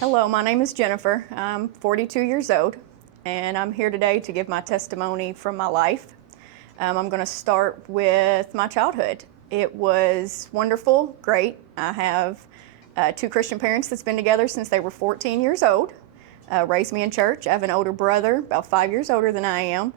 Hello, my name is Jennifer. I'm 42 years old, and I'm here today to give my testimony from my life. I'm going to start with my childhood. It was wonderful, great. I have two Christian parents that's been together since they were 14 years old, raised me in church. I have an older brother, about 5 years older than I am.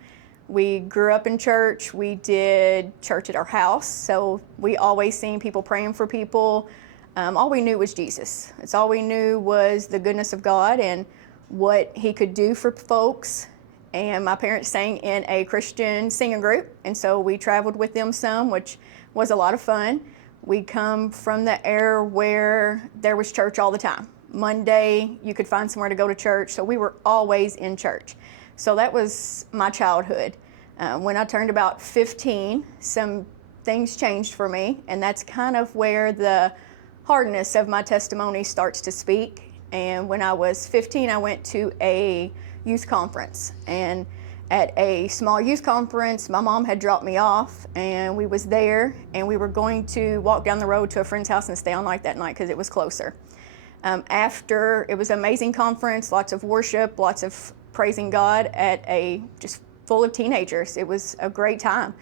We grew up in church. We did church at our house, so we always seen people praying for people. All we knew was Jesus. It's all we knew was the goodness of God and what He could do for folks. And my parents sang in a Christian singing group, and so we traveled with them some, which was a lot of fun. We come from the era where there was church all the time. Monday, you could find somewhere to go to church, so we were always in church. So that was my childhood. When I turned about 15, some things changed for me, and that's kind of where the hardness of my testimony starts to speak. And when I was 15, I went to a youth conference, and at a small youth conference, my mom had dropped me off, and we was there, and we were going to walk down the road to a friend's house and stay on night that night because it was closer. After, it was an amazing conference, lots of worship, lots of praising God at a just full of teenagers. It was a great time.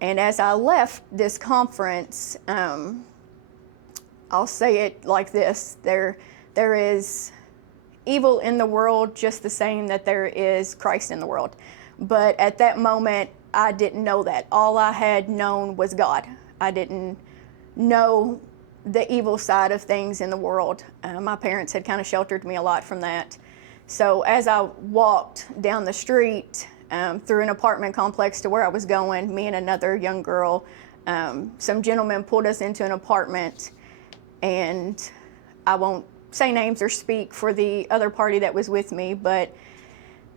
And as I left this conference, I'll say it like this: there is evil in the world just the same that there is Christ in the world. But at that moment, I didn't know that. All I had known was God. I didn't know the evil side of things in the world. My parents had kind of sheltered me a lot from that. So as I walked down the street through an apartment complex to where I was going, me and another young girl, some gentlemen pulled us into an apartment, and I won't say names or speak for the other party that was with me, but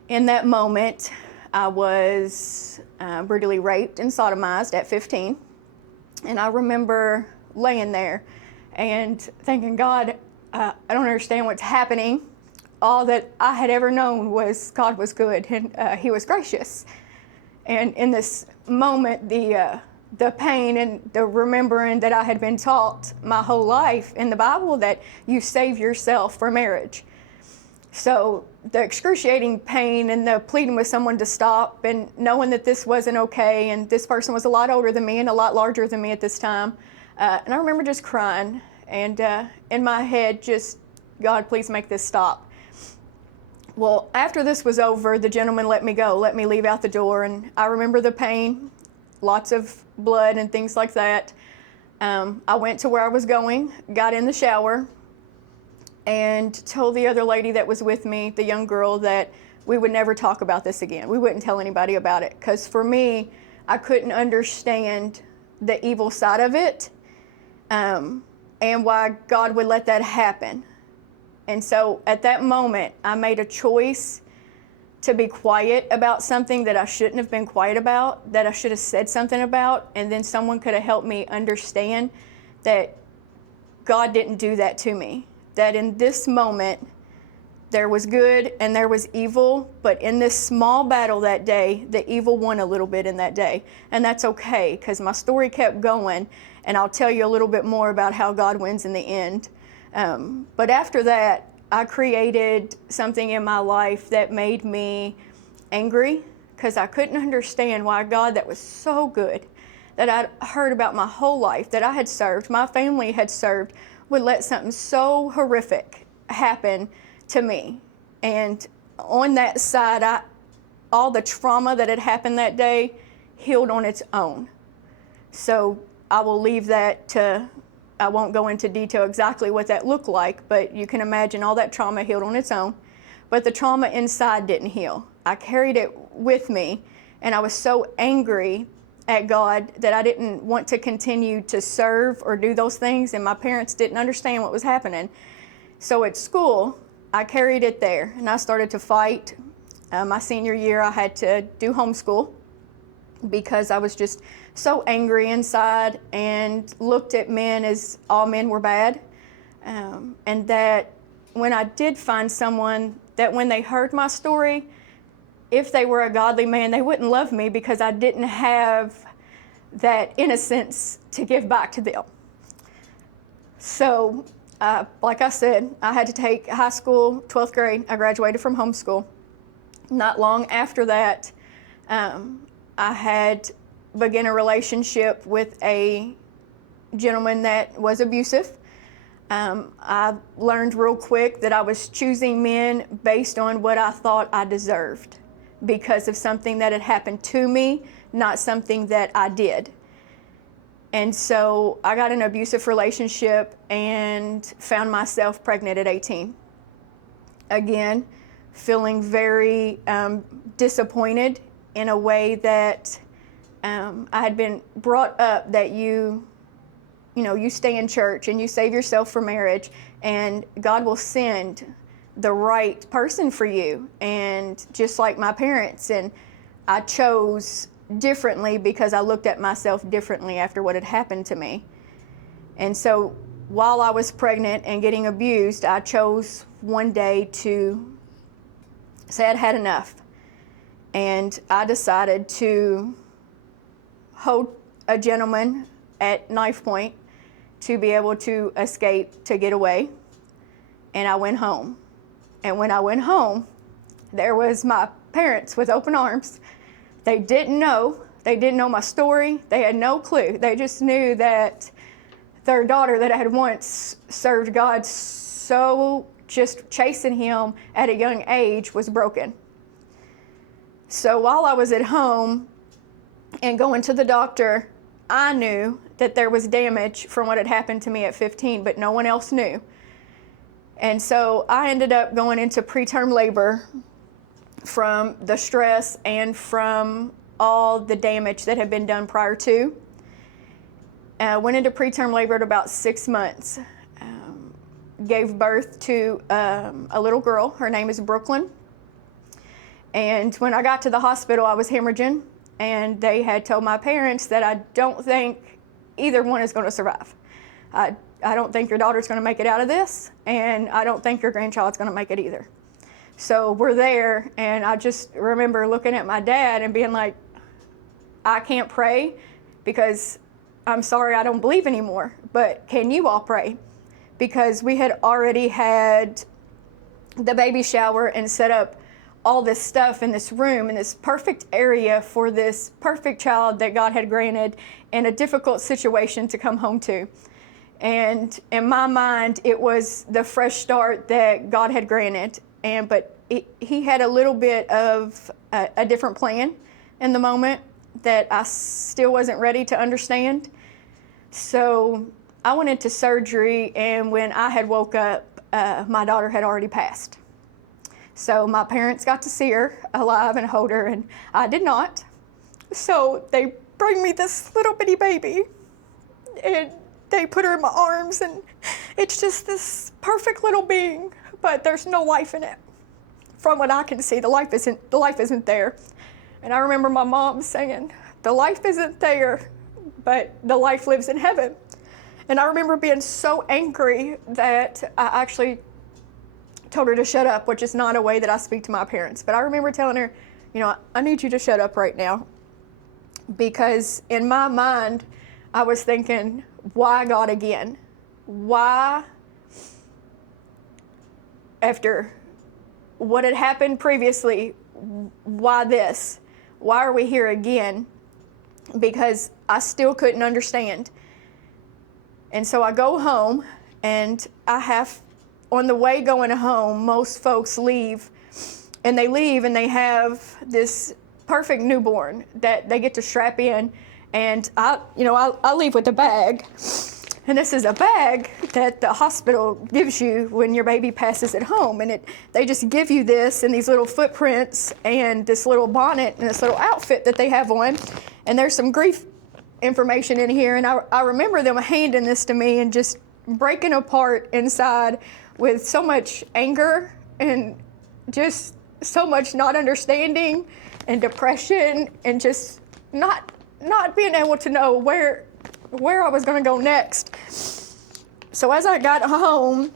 in that moment, I was brutally raped and sodomized at 15. And I remember laying there and thinking, God, I don't understand what's happening. All that I had ever known was God was good and He was gracious. And in this moment, the pain and the remembering that I had been taught my whole life in the Bible that you save yourself for marriage. So the excruciating pain and the pleading with someone to stop and knowing that this wasn't okay, and this person was a lot older than me and a lot larger than me at this time. And I remember just crying and in my head just, God, please make this stop. Well, after this was over, the gentleman let me go, let me leave out the door, and I remember the pain, lots of blood and things like that. I went to where I was going, got in the shower, and told the other lady that was with me, the young girl, that we would never talk about this again. We wouldn't tell anybody about it, because for me, I couldn't understand the evil side of it, and why God would let that happen. And so at that moment, I made a choice to be quiet about something that I shouldn't have been quiet about, that I should have said something about, and then someone could have helped me understand that God didn't do that to me. That in this moment, there was good and there was evil, but in this small battle that day, the evil won a little bit in that day. And that's okay, because my story kept going, and I'll tell you a little bit more about how God wins in the end. But after that, I created something in my life that made me angry, because I couldn't understand why God that was so good, that I'd heard about my whole life, that I had served, my family had served, would let something so horrific happen to me. And on that side, all the trauma that had happened that day healed on its own. So I will leave that to, I won't go into detail exactly what that looked like, but you can imagine all that trauma healed on its own. But the trauma inside didn't heal. I carried it with me, and I was so angry at God that I didn't want to continue to serve or do those things, and my parents didn't understand what was happening. So at school, I carried it there, and I started to fight. My senior year, I had to do homeschool because I was just so angry inside and looked at men as all men were bad. And that when I did find someone that when they heard my story, if they were a godly man, they wouldn't love me because I didn't have that innocence to give back to them. So like I said, I had to take high school, 12th grade. I graduated from homeschool. Not long after that, I had begun a relationship with a gentleman that was abusive. I learned real quick that I was choosing men based on what I thought I deserved because of something that had happened to me, not something that I did. And so I got in an abusive relationship and found myself pregnant at 18. Again, feeling very disappointed in a way that I had been brought up that you stay in church and you save yourself for marriage and God will send the right person for you. And just like my parents, and I chose differently because I looked at myself differently after what had happened to me. And so while I was pregnant and getting abused, I chose one day to say I'd had enough. And I decided to hold a gentleman at knife point to be able to escape, to get away. And I went home. And when I went home, there was my parents with open arms. They didn't know my story. They had no clue. They just knew that their daughter that I had once served God so just chasing him at a young age was broken. So while I was at home and going to the doctor, I knew that there was damage from what had happened to me at 15, but no one else knew. And so I ended up going into preterm labor from the stress and from all the damage that had been done prior to. Went into preterm labor at about 6 months. Gave birth to a little girl. Her name is Brooklyn. And when I got to the hospital, I was hemorrhaging, and they had told my parents that I don't think either one is going to survive. I don't think your daughter's going to make it out of this, and I don't think your grandchild's going to make it either. So we're there, and I just remember looking at my dad and being like, I can't pray because I'm sorry, I don't believe anymore, but can you all pray? Because we had already had the baby shower and set up all this stuff in this room, in this perfect area for this perfect child that God had granted in a difficult situation to come home to. And in my mind, it was the fresh start that God had granted. But he had a little bit of a different plan in the moment that I still wasn't ready to understand. So I went into surgery, and when I had woke up, my daughter had already passed. So my parents got to see her alive and hold her, and I did not. So they bring me this little bitty baby, and they put her in my arms, and it's just this perfect little being, but there's no life in it. From what I can see, the life isn't there. And I remember my mom saying, the life isn't there, but the life lives in heaven. And I remember being so angry that I actually told her to shut up, which is not a way that I speak to my parents. But I remember telling her, I need you to shut up right now. Because in my mind, I was thinking, why God again? Why, after what had happened previously, why this? Why are we here again? Because I still couldn't understand. And so I go home, and on the way going home, most folks leave, and they have this perfect newborn that they get to strap in. And I leave with a bag, and this is a bag that the hospital gives you when your baby passes at home. And they just give you this and these little footprints and this little bonnet and this little outfit that they have on. And there's some grief information in here. And I remember them handing this to me and just breaking apart inside with so much anger and just so much not understanding and depression and just not being able to know where I was going to go next. So as I got home,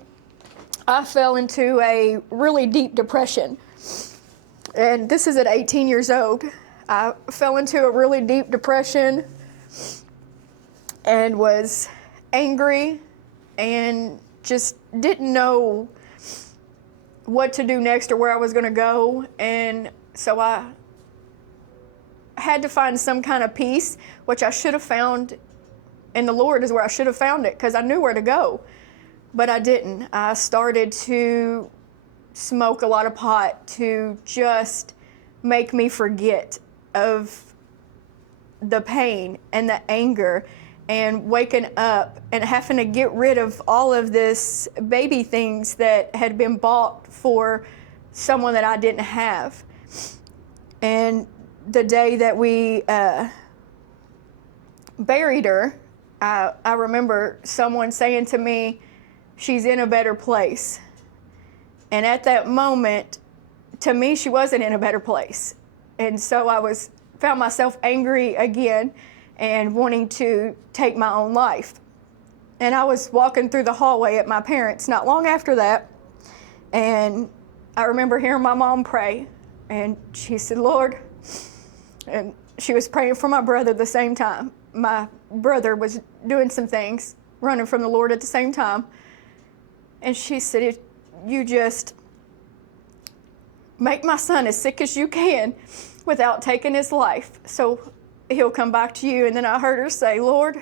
I fell into a really deep depression. And this is at 18 years old. I fell into a really deep depression and was angry and just didn't know what to do next or where I was going to go. And so I had to find some kind of peace, which I should have found in the Lord, is where I should have found it, because I knew where to go. But I didn't. I started to smoke a lot of pot to just make me forget of the pain and the anger and waking up and having to get rid of all of this baby things that had been bought for someone that I didn't have. And the day that we buried her, I remember someone saying to me, "She's in a better place." And at that moment, to me, she wasn't in a better place. And so I found myself angry again and wanting to take my own life. And I was walking through the hallway at my parents' not long after that, and I remember hearing my mom pray, and she said, "Lord," and she was praying for my brother at the same time. My brother was doing some things, running from the Lord at the same time. And she said, "If you just make my son as sick as you can without taking his life, so he'll come back to you." And then I heard her say, "Lord,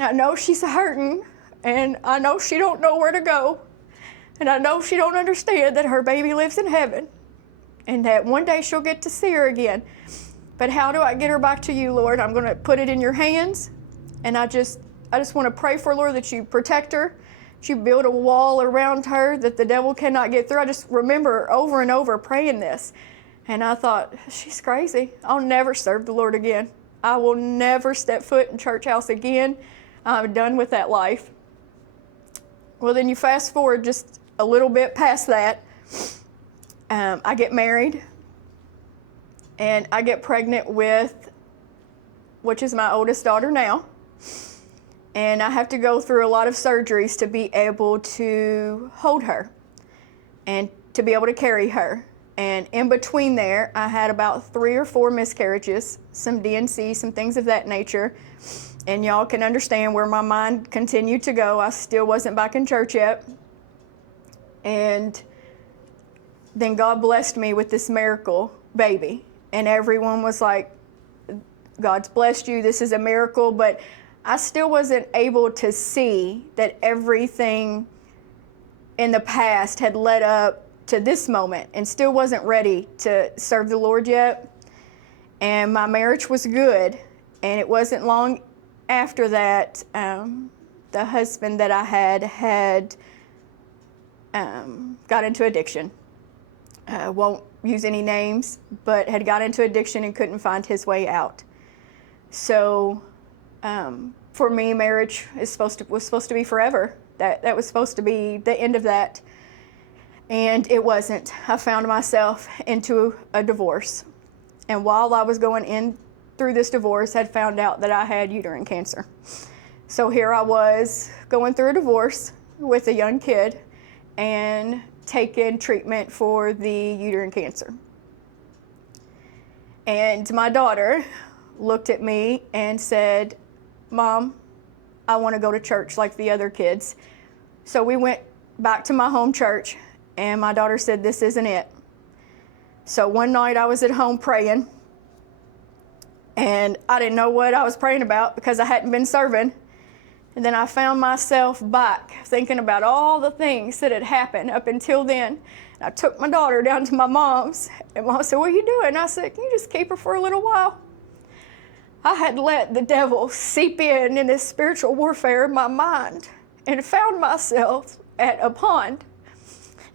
I know she's hurting, and I know she don't know where to go, and I know she don't understand that her baby lives in heaven, and that one day she'll get to see her again. But how do I get her back to you, Lord? I'm going to put it in your hands, and I just want to pray for her, Lord, that you protect her, that you build a wall around her that the devil cannot get through." I just remember over and over praying this. And I thought, she's crazy. I'll never serve the Lord again. I will never step foot in church house again. I'm done with that life. Well, then you fast forward just a little bit past that. I get married, and I get pregnant with, which is my oldest daughter now. And I have to go through a lot of surgeries to be able to hold her and to be able to carry her. And in between there, I had about 3 or 4 miscarriages, some D&C, some things of that nature. And y'all can understand where my mind continued to go. I still wasn't back in church yet. And then God blessed me with this miracle baby. And everyone was like, "God's blessed you, this is a miracle." But I still wasn't able to see that everything in the past had led up to this moment, and still wasn't ready to serve the Lord yet. And my marriage was good, and it wasn't long after that the husband that I had got into addiction. I won't use any names, but had got into addiction and couldn't find his way out. So for me, marriage was supposed to be forever. That was supposed to be the end of that. And it wasn't. I found myself into a divorce. And while I was going in through this divorce, had found out that I had uterine cancer. So here I was going through a divorce with a young kid and taking treatment for the uterine cancer. And my daughter looked at me and said, "Mom, I want to go to church like the other kids." So we went back to my home church, and my daughter said, "This isn't it." So one night I was at home praying, and I didn't know what I was praying about because I hadn't been serving. And then I found myself back thinking about all the things that had happened up until then. And I took my daughter down to my mom's, and Mom said, "What are you doing?" I said, "Can you just keep her for a little while?" I had let the devil seep in this spiritual warfare in my mind, and found myself at a pond.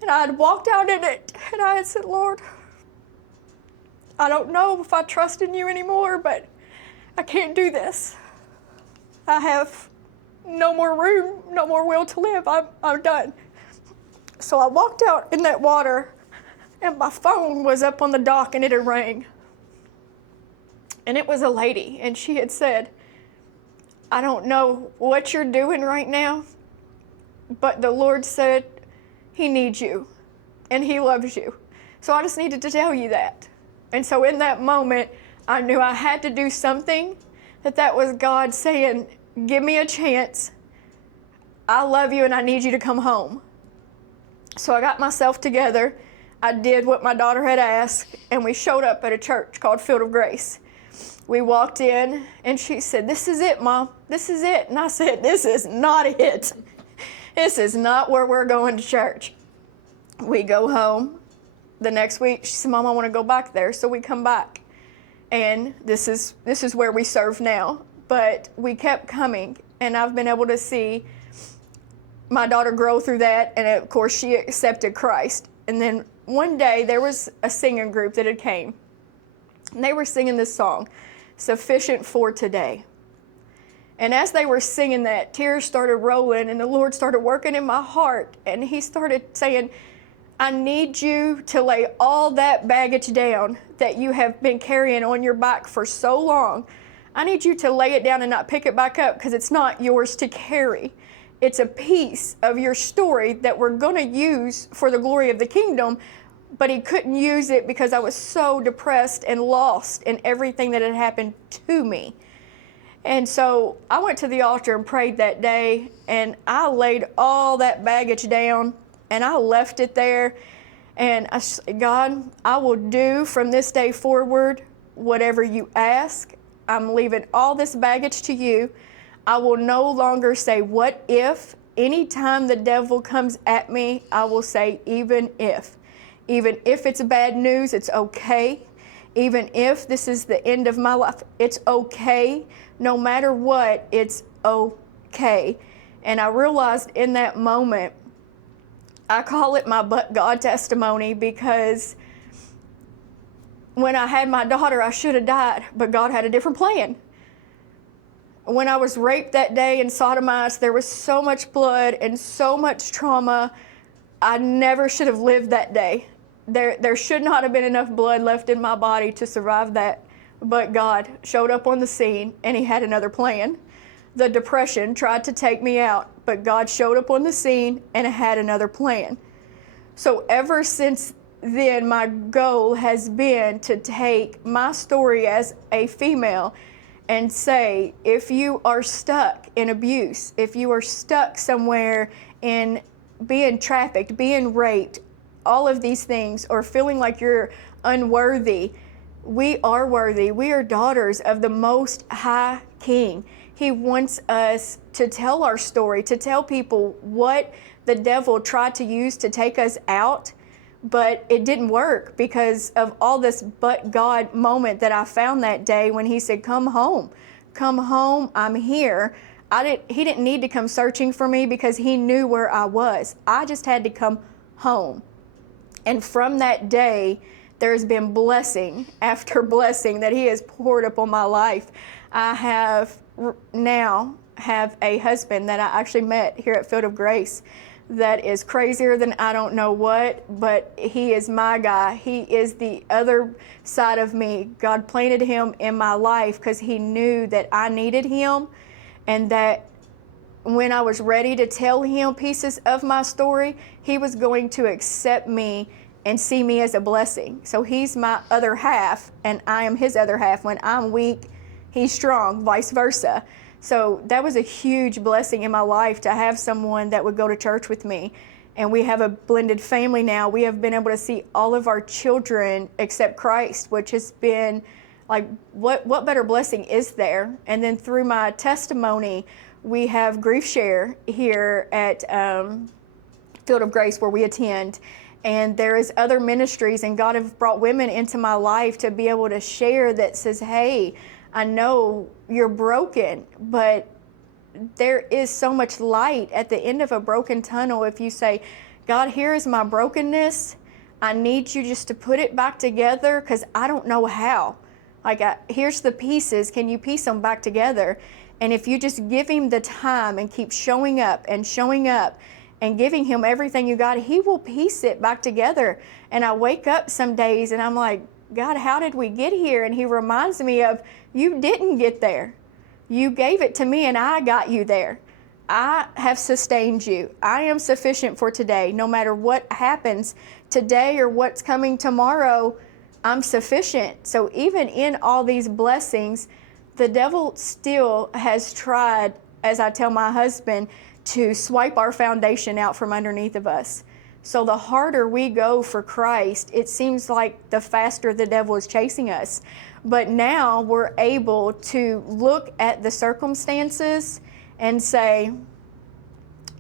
And I had walked out in it, and I had said, "Lord, I don't know if I trust in you anymore, but I can't do this. I have no more room, no more will to live. I'm done." So I walked out in that water, and my phone was up on the dock, and it had rang. And it was a lady, and she had said, "I don't know what you're doing right now, but the Lord said He needs you, and He loves you. So I just needed to tell you that." And so in that moment, I knew I had to do something, that was God saying, "Give me a chance. I love you and I need you to come home. So I got myself together. I did what my daughter had asked, and we showed up at a church called Field of Grace. We walked in, and she said, "This is it, Mom. This is it." And I said, "This is not it. This is not where we're going to church." We go home. The next week, she said, "Mom, I want to go back there." So we come back, and this is where we serve now. But we kept coming, and I've been able to see my daughter grow through that, and of course she accepted Christ. And then one day there was a singing group that had came, and they were singing this song, "Sufficient for Today." And as they were singing that, tears started rolling, and the Lord started working in my heart, and he started saying, "I need you to lay all that baggage down that you have been carrying on your back for so long. I need you to lay it down and not pick it back up, because it's not yours to carry. It's a piece of your story that we're going to use for the glory of the kingdom." But he couldn't use it because I was so depressed and lost in everything that had happened to me. And so I went to the altar and prayed that day, and I laid all that baggage down, and I left it there. And I said, "God, I will do from this day forward whatever you ask. I'm leaving all this baggage to you. I will no longer say, 'What if?' Anytime the devil comes at me, I will say, 'Even if.' Even if it's bad news, it's okay. Even if this is the end of my life, it's okay. No matter what, it's okay." And I realized in that moment, I call it my "but God" testimony, because when I had my daughter, I should have died, but God had a different plan. When I was raped that day and sodomized, there was so much blood and so much trauma. I never should have lived that day. There should not have been enough blood left in my body to survive that. But God showed up on the scene, and he had another plan. The depression tried to take me out, but God showed up on the scene and had another plan. So ever since then, my goal has been to take my story as a female and say, if you are stuck in abuse, if you are stuck somewhere in being trafficked, being raped, all of these things, or feeling like you're unworthy, we are worthy. We are daughters of the Most High King. He wants us to tell our story, to tell people what the devil tried to use to take us out, but it didn't work because of all this "but God" moment that I found that day when he said, "Come home, come home, I'm here." He didn't need to come searching for me because he knew where I was. I just had to come home. And from that day, there's been blessing after blessing that he has poured upon my life. I now have a husband that I actually met here at Field of Grace that is crazier than I don't know what, but he is my guy. He is the other side of me. God planted him in my life because he knew that I needed him, and that when I was ready to tell him pieces of my story, he was going to accept me and see me as a blessing. So he's my other half, and I am his other half. When I'm weak, he's strong, vice versa. So that was a huge blessing in my life to have someone that would go to church with me. And we have a blended family now. We have been able to see all of our children accept Christ, which has been like, what better blessing is there? And then through my testimony, we have Grief Share here at Field of Grace where we attend. And there is other ministries, and God have brought women into my life to be able to share that says, hey, I know you're broken, but there is so much light at the end of a broken tunnel. If you say, God, here is my brokenness. I need you just to put it back together because I don't know how. Like, here's the pieces. Can you piece them back together? And if you just give him the time and keep showing up and giving him everything you got, he will piece it back together. And I wake up some days and I'm like, God, how did we get here? And he reminds me of, you didn't get there. You gave it to me and I got you there. I have sustained you. I am sufficient for today. No matter what happens today or what's coming tomorrow, I'm sufficient. So even in all these blessings, the devil still has tried, as I tell my husband, to swipe our foundation out from underneath of us. So the harder we go for Christ, it seems like the faster the devil is chasing us. But now we're able to look at the circumstances and say,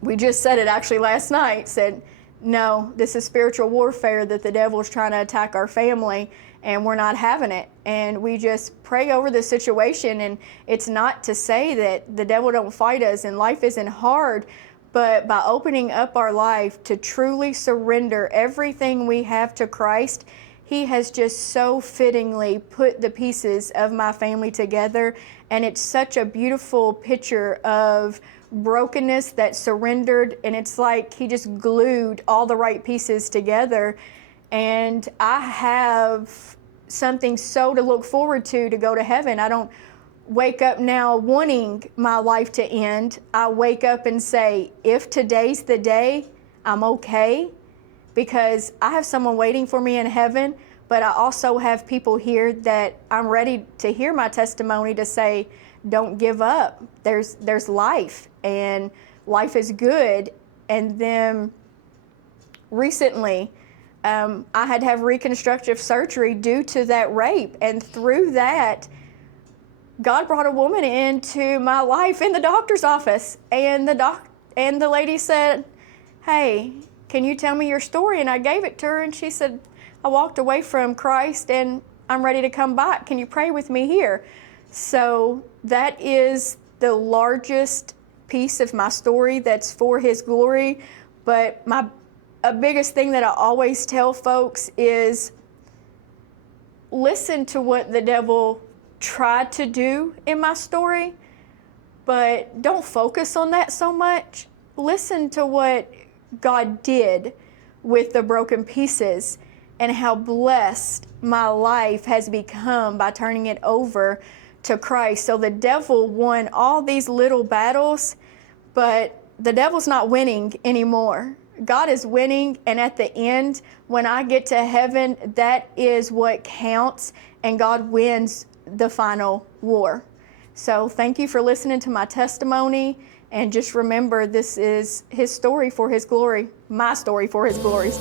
we just said it actually last night, said, no, this is spiritual warfare, that the devil's trying to attack our family, and we're not having it. And we just pray over the situation. And it's not to say that the devil don't fight us and life isn't hard, but by opening up our life to truly surrender everything we have to Christ, He has just so fittingly put the pieces of my family together. And it's such a beautiful picture of brokenness that surrendered. And it's like He just glued all the right pieces together. And I have something so to look forward to go to heaven. I don't wake up now wanting my life to end. I wake up and say, if today's the day, I'm okay, because I have someone waiting for me in heaven, but I also have people here that I'm ready to hear my testimony to say, don't give up. There's life, and life is good. And then recently, I had to have reconstructive surgery due to that rape. And through that, God brought a woman into my life in the doctor's office. And the lady said, hey, can you tell me your story? And I gave it to her, and she said, I walked away from Christ and I'm ready to come back. Can you pray with me here? So that is the largest piece of my story that's for His glory. But a biggest thing that I always tell folks is listen to what the devil tried to do in my story, but don't focus on that so much. Listen to what God did with the broken pieces and how blessed my life has become by turning it over to Christ. So the devil won all these little battles, but the devil's not winning anymore. God is winning, and at the end, when I get to heaven, that is what counts, and God wins the final war. So thank you for listening to my testimony, and just remember, this is His story for His glory, my story for His glory.